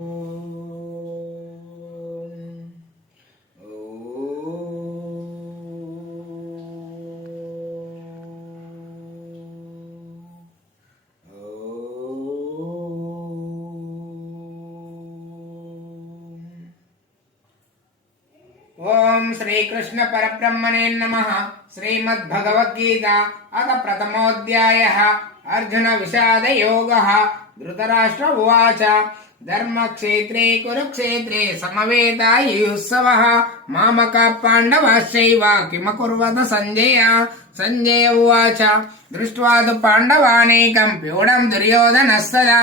ओम श्री कृष्ण परब्रह्मणे नमः। श्रीमद्भगवद्गीता अथ प्रथमोऽध्यायः। अर्जुन विषाद योगः। धृतराष्ट्र उवाच धर्मक्षेत्रे कुरुक्षेत्रे समवेतायुत्सवः मामकाः पाण्डवाश्चैव किमकुर्वत सञ्जय। सञ्जय उवाच दृष्ट्वा तु पाण्डवानेकं व्यूढं दुर्योधनस्तदा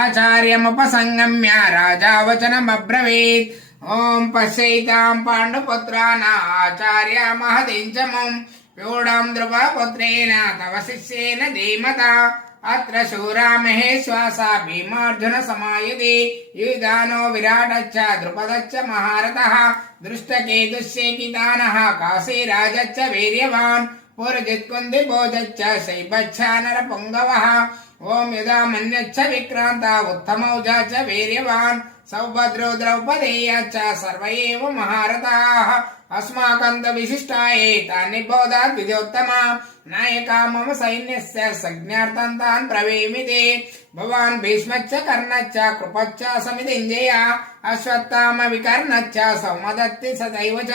आचार्यमुपसंगम्य राजा वचनमब्रवीत्। ओम पश्यैतां पाण्डुपुत्राणाचार्य महदिञ्चमुं व्यूढं द्रुपदपुत्रेण तव शिष्येन धीमता अत्र शूरा महेश्वासा भीमार्जुन समायुधि युधानो विराटच्च द्रुपदच्च महारथः दृष्टकेतुश्चेकितानः काशीराजच्च वीर्यवान् पुरजित्कुन्दिभोजच्च शैबच्च नरपुङ्गवः। ओम यदा मन्यच्च विक्रान्ता उत्तमौजा च वीर्यवान् सौभद्रो द्रौपदेयश्च सर्व एव महारथाः अस्माकं तु विशिष्टाये तानि बोधात् विजयोत्तमा नायका मम सैन्यस्य संज्ञार्थं तान् ब्रवीमि ते। भवान् भीष्मच्च कर्णच्च कृपच्च समितिञ्जय अश्वत्थामा विकर्णच्च सौमदत्ति सदैव च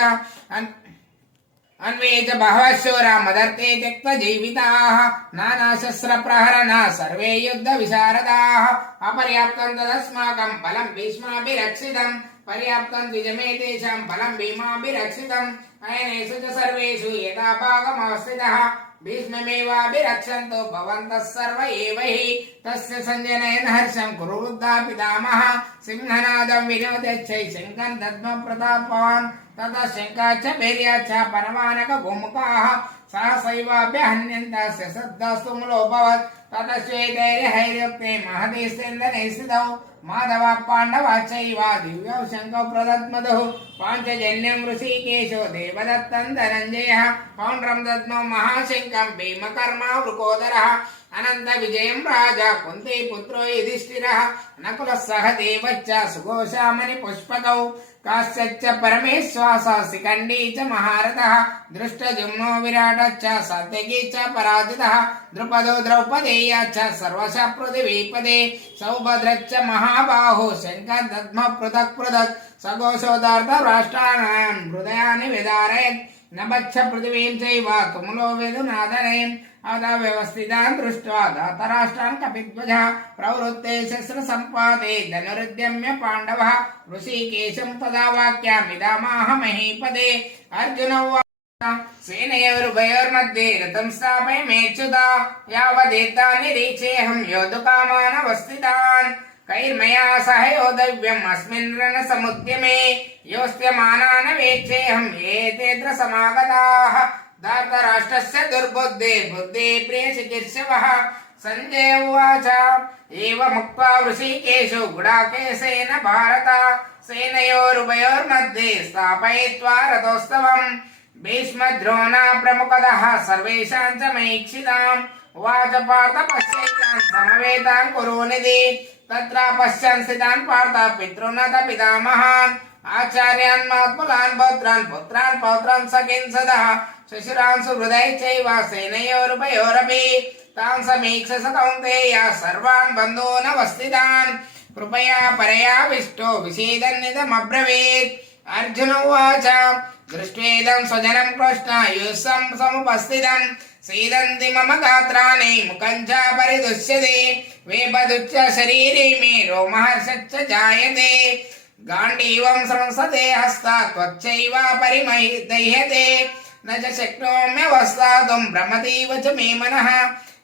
अन्वे च बहवः शूरा मदर्थे त्यक्तजीविताः नानाशस्त्रप्रहरणा सर्वे युद्धविशारदाः अपर्याप्तं तदस्माकं बलं भीष्माभिरक्षितं पर्याप्तं द्विजमे तेषां बलं भीमाभिरक्षितम् अयनेषु च सर्वेषु यथा भागमवस्थितः भीष्ममेवाभिरक्षन्तु भवन्तः सर्व एव हि। तस्य सञ्जनयन् हर्षं कुरुवृद्धा पितामहः सिंहनादं विनोदच्छै शङ्खं दद्म प्रतापवान् ततः शङ्खाश्च भैर्याश्च परमानक गोमुखाः सहसैवाभ्यहन्यन्तस्य श्रद्धास्तु मूलोऽभवत्। ततः श्वेतैर्हैर्युक्ते महते स्यन्दने स्थितौ माधवः पाण्डवः चैव दिव्यौ शङ्खौ प्रदद्मधुः पाञ्चजन्यं ऋषिकेशो देवदत्तं धनञ्जयः पौण्ड्रं दद्मौ महाशङ्खं भीमकर्मा वृकोदरः अनंत विजयं राजा कुन्ती पुत्रो युधिष्ठिरः नकुलः सह देवच्च सुघोषामणि पुष्पकौ काश्यच्च परमेश्वासः शिखण्डी च महारथः दृष्टजुम्नो विराटच्च सात्यकी च पराजितः द्रुपदो द्रौपदेयश्च सर्वशः पृथिवीपदे सौभद्रश्च महाबाहो शङ्खं दद्मः पृथक् पृथक् सघोषोदार्तराष्ट्राणां हृदयानि विदारयत् नभच्छ पृथिवीं चैव तुमुलो वेदुनादनयन् अतः व्यवस्थितान् दृष्ट्वा धातराष्ट्रान् कपिध्वजः प्रवृत्ते शस्त्रसम्पाते धनुरुद्यम्य पाण्डवः ऋषिकेशं तदा वाक्यमिदामाह महीपदे। अर्जुन उवाच सेनयोरुभयोर्मध्ये रथं स्थापयाम्यच्युता यावदेतान्निरीक्षेऽहं योद्धुकामानवस्थितान् कैर्मया सह योद्धव्यम् अस्मिन् रणसमुद्यमे योत्स्यमानान् वेक्षेऽहं एतेऽत्र समागताः। धार्तराष्ट्रस्य दुर्बुद्धे बुद्धे प्रियचिकीर्षवः। सञ्जय उवाच एवमुक्त्वा ऋषिकेशो गुडाकेशेन भारत सेनयोरुभयोर्मध्ये स्थापयित्वा रथोत्सवम् भीष्मद्रोणा प्रमुखतः सर्वेषां च महीक्षिताम् उवाच पार्थ पश्यैतान् समवेतान् कुरुनिधि तत्र पश्यन् स्थितान् पार्थ पितॄन् पितामहान् आचार्यान् मात्मलान् भद्रान् पुत्रान् पौत्रान् सखीन् सदः शशुरान् सुहृदय चैव सेनयोरुभयोरपि तान् समीक्ष स कौन्तेय सर्वान् बन्धूनवस्थितान् कृपया परयाविष्टो विषेदन्निदमब्रवीत्। अर्जुन उवाच दृष्ट्वेदं स्वजनं कृष्णायुष्यं समुपस्थितं सीदन्ति मम गात्राणि मुखं च परिदुष्यते वेपदुच्च शरीरे मे रोमहर्षश्च जायते गाण्डीवं संसते हस्तात् त्वच्चैव परिमदह्यते न च शक्नोम्यवस्थातुं भ्रमतीव च मे मनः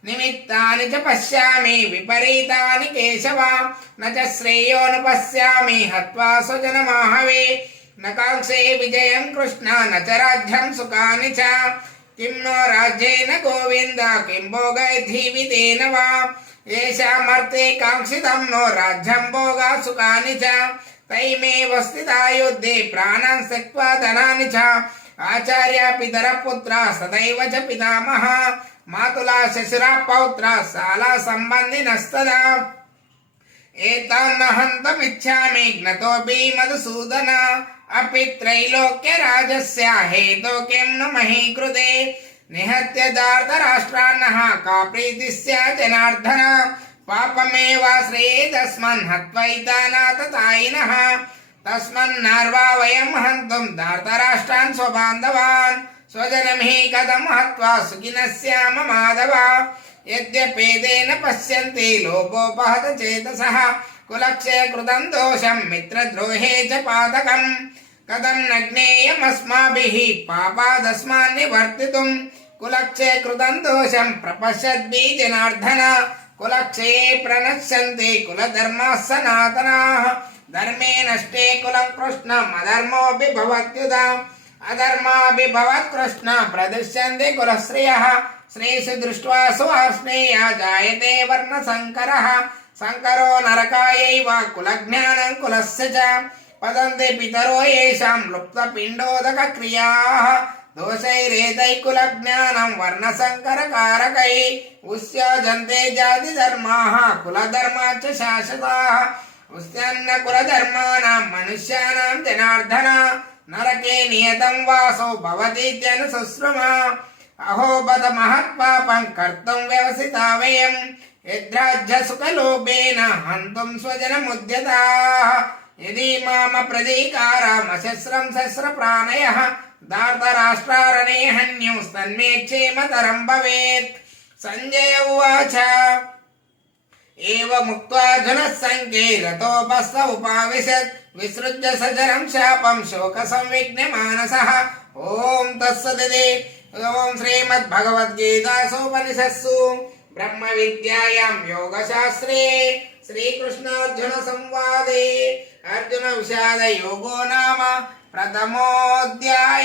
निमित्तानि च पश्यामि विपरीतानि केशव न च श्रेयोऽनुपश्यामि हत्वा स्वजनमाहवे न काङ्क्षे विजयं कृष्ण न च राज्यं सुखानि च किं नो राज्येन गोविन्द किं भोगैर्जीवितेन वा येषामर्थे काङ्क्षितं नो राज्यं भोगा सुखानि च तैमेव स्थिता युद्धे प्राणान् त्यक्त्वा धनानि च आचार्य पितर पुत्र सदैव च पितामह मातुला शशुरा पौत्र शाला सम्बन्धिनस्तदा एतान्न हन्तमिच्छामि ज्ञतोऽपि मधुसूदन अपि त्रैलोक्यराजस्य हेतो किं नु महीकृते निहत्य धार्तराष्ट्रान्नः का प्रीतिः स्यात् जनार्दन पापमेवाश्रयेदस्मन् हत्वैतानाततायिनः तस्मन्नार्वा वयं हन्तुं धार्तराष्ट्रान् स्वबान्धवान् स्वजनं हि कथं हत्वा सुखिनः स्याम माधव यद्यपेदेन पश्यन्ति लोभोपहत चेतसः कुलक्षये कृतं दोषं मित्रद्रोहे च पातकम् कथं न ज्ञेयमस्माभिः पापादस्मान् निवर्तितुं कुलक्षये कृतं दोषं प्रपश्यद्भिः जनार्दन कुलक्षये प्रणश्यन्ति कुलधर्माः सनातनाः धर्मे नष्टे कुलं कृष्णम् अधर्मोऽपि भवत्युदा अधर्मापि भवत्कृष्ण प्रदृश्यन्ते कुलश्रेयः श्रेयसि दृष्ट्वा सुवार्ष्णेया जायते वर्णसङ्करः सङ्करो नरकायैव कुलज्ञानं कुलस्य च पतन्ति पितरो येषां लुप्तपिण्डोदकक्रियाः दोषैरेतैः कुलज्ञानं वर्णसङ्करकारकैः उस्यजन्ते जातिधर्माः कुलधर्माश्च शाश्वताः उस्यन्न कुलधर्माणां मनुष्याणां जनार्दन नरके नियतं वासो भवतीत्यनुशुश्रुमा अहो बद महत्पापं कर्तुं व्यवसिता वयं यद्राज्यसुखलोभेन हन्तुं स्वजनमुद्यताः यदि माम प्रतीकारामशस्रं शस्त्रप्राणयः धार्तराष्ट्रारणे हन्युस्तन्मे क्षेमतरं भवेत् सञ्जय उवाच एवमुक्त्वा सङ्के रतोपस्थ उपाविशत् विसृज्य सचरं शापं शोकसंविघ्नमानसः ॐ तत्सदिति ॐ श्रीमद्भगवद्गीतासूपनिषत्सु ब्रह्मविद्यायां योगशास्त्रे श्रीकृष्णार्जुनसंवादे अर्जुनविषादयोगो नाम प्रथमोऽध्यायः।